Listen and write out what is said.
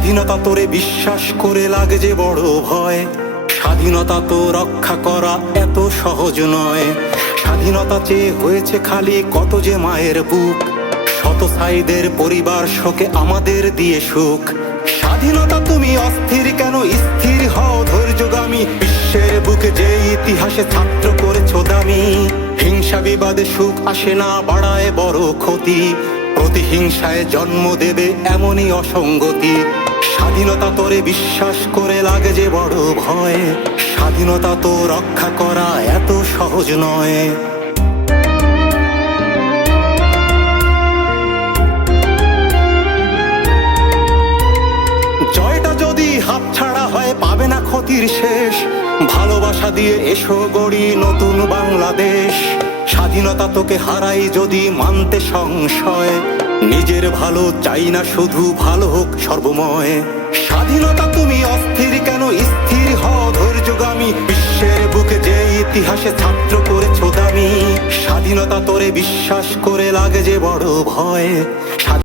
স্বাধীনতা তোরে বিশ্বাস করে লাগে যে বড় ভয়। স্বাধীনতা তো রক্ষা করা এত সহজ নয়। স্বাধীনতা চেয়ে হয়েছে খালি কত যে মায়ের বুক। শত সাইদের পরিবার শোকে আমাদের দিয়ে সুখ। স্বাধীনতা তুমি অস্থির কেন, স্থির হও ধৈর্যগামী। বিশ্বের বুকে যে ইতিহাসে ছাত্র করেছো দামি। হিংসা বিবাদে সুখ আসে না, বাড়ায় বড় ক্ষতি। প্রতিহিংসায় জন্ম দেবে এমনই অসঙ্গতি। স্বাধীনতা তোরে বিশ্বাস করে লাগে যে বড় ভয়। স্বাধীনতা তো রক্ষা করা এত সহজ নয়। জয়টা যদি হাতছাড়া হয় পাবে না ক্ষতির শেষ। ভালোবাসা দিয়ে এসো গড়ি নতুন বাংলাদেশ। স্বাধীনতা তোকে হারাই যদি মানতে সংশয়। নিজের ভালো চাই না, শুধু ভালো হোক সর্বময়। স্বাধীনতা তুমি অস্থির কেন, স্থির হও ধৈর্যগামী। বিশ্বের বুকে যে ইতিহাসে ছাত্র করেছো দামি। স্বাধীনতা তোরে বিশ্বাস করে লাগে যে বড় ভয়।